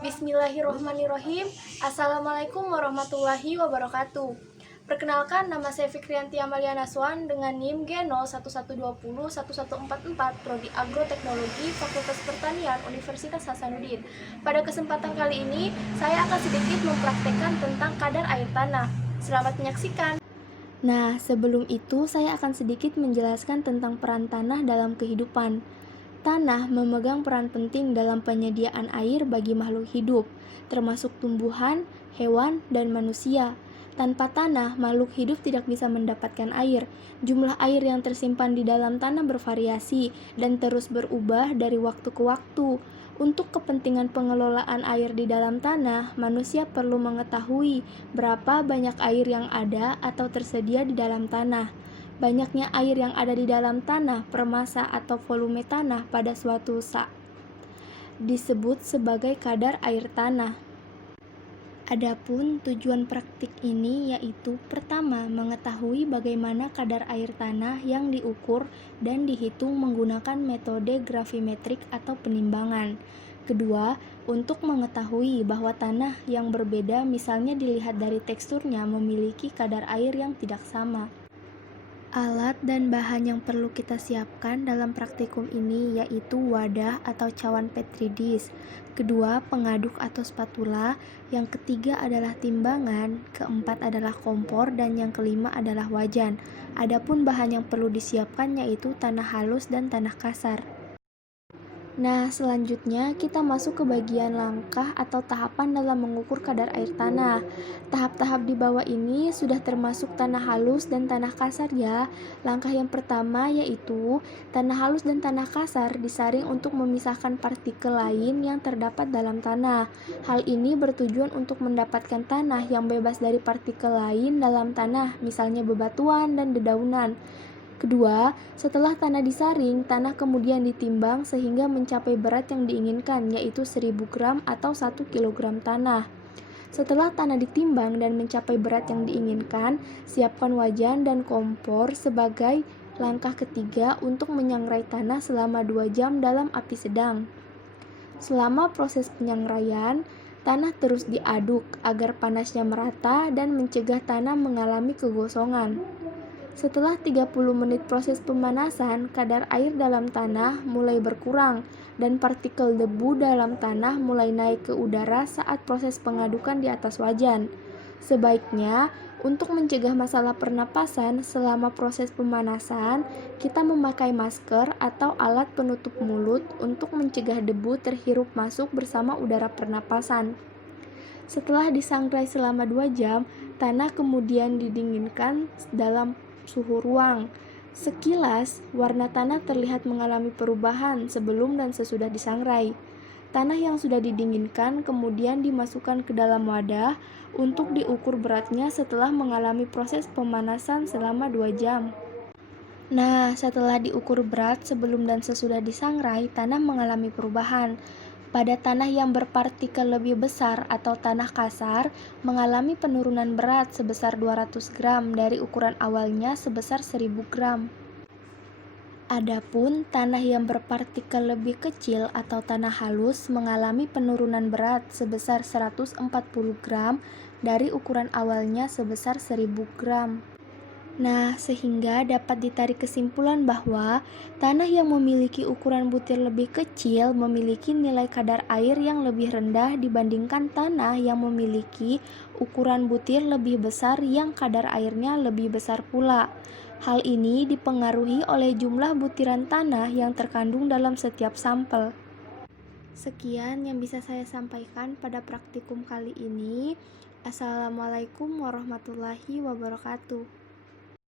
Bismillahirrohmanirrohim. Assalamualaikum warahmatullahi wabarakatuh. Perkenalkan, nama saya Fikrianti Amalia Naswan dengan NIM G01120114, Prodi Agroteknologi Fakultas Pertanian Universitas Hasanuddin. Pada kesempatan kali ini, saya akan sedikit mempraktekkan tentang kadar air tanah. Selamat menyaksikan. Nah, sebelum itu saya akan sedikit menjelaskan tentang peran tanah dalam kehidupan. Tanah memegang peran penting dalam penyediaan air bagi makhluk hidup, termasuk tumbuhan, hewan, dan manusia. Tanpa tanah, makhluk hidup tidak bisa mendapatkan air. Jumlah air yang tersimpan di dalam tanah bervariasi dan terus berubah dari waktu ke waktu. Untuk kepentingan pengelolaan air di dalam tanah, manusia perlu mengetahui berapa banyak air yang ada atau tersedia di dalam tanah. Banyaknya air yang ada di dalam tanah per massa atau volume tanah pada suatu saat disebut sebagai kadar air tanah. Adapun tujuan praktik ini yaitu pertama, mengetahui bagaimana kadar air tanah yang diukur dan dihitung menggunakan metode gravimetrik atau penimbangan. Kedua, untuk mengetahui bahwa tanah yang berbeda misalnya dilihat dari teksturnya memiliki kadar air yang tidak sama. Alat dan bahan yang perlu kita siapkan dalam praktikum ini yaitu wadah atau cawan Petri dish. Kedua, pengaduk atau spatula. Yang ketiga adalah timbangan. Keempat adalah kompor dan yang kelima adalah wajan. Adapun bahan yang perlu disiapkan yaitu tanah halus dan tanah kasar. Nah, selanjutnya kita masuk ke bagian langkah atau tahapan dalam mengukur kadar air tanah. Tahap-tahap di bawah ini sudah termasuk tanah halus dan tanah kasar ya. Langkah yang pertama yaitu tanah halus dan tanah kasar disaring untuk memisahkan partikel lain yang terdapat dalam tanah. Hal ini bertujuan untuk mendapatkan tanah yang bebas dari partikel lain dalam tanah, misalnya bebatuan dan dedaunan. Kedua, setelah tanah disaring, tanah kemudian ditimbang sehingga mencapai berat yang diinginkan, yaitu 1000 gram atau 1 kilogram tanah. Setelah tanah ditimbang dan mencapai berat yang diinginkan, siapkan wajan dan kompor sebagai langkah ketiga untuk menyangrai tanah selama 2 jam dalam api sedang. Selama proses penyangraian, tanah terus diaduk agar panasnya merata dan mencegah tanah mengalami kegosongan. Setelah 30 menit proses pemanasan, kadar air dalam tanah mulai berkurang dan partikel debu dalam tanah mulai naik ke udara saat proses pengadukan di atas wajan. Sebaiknya, untuk mencegah masalah pernapasan selama proses pemanasan, kita memakai masker atau alat penutup mulut untuk mencegah debu terhirup masuk bersama udara pernapasan. Setelah disangrai selama 2 jam, tanah kemudian didinginkan dalam suhu ruang. Sekilas, warna tanah terlihat mengalami perubahan sebelum dan sesudah disangrai. Tanah yang sudah didinginkan kemudian dimasukkan ke dalam wadah untuk diukur beratnya setelah mengalami proses pemanasan selama 2 jam. Nah, setelah diukur berat sebelum dan sesudah disangrai, tanah mengalami perubahan. Pada tanah yang berpartikel lebih besar atau tanah kasar, mengalami penurunan berat sebesar 200 gram dari ukuran awalnya sebesar 1000 gram. Adapun tanah yang berpartikel lebih kecil atau tanah halus mengalami penurunan berat sebesar 140 gram dari ukuran awalnya sebesar 1000 gram. Nah, sehingga dapat ditarik kesimpulan bahwa tanah yang memiliki ukuran butir lebih kecil memiliki nilai kadar air yang lebih rendah dibandingkan tanah yang memiliki ukuran butir lebih besar yang kadar airnya lebih besar pula. Hal ini dipengaruhi oleh jumlah butiran tanah yang terkandung dalam setiap sampel. Sekian yang bisa saya sampaikan pada praktikum kali ini. Assalamualaikum warahmatullahi wabarakatuh.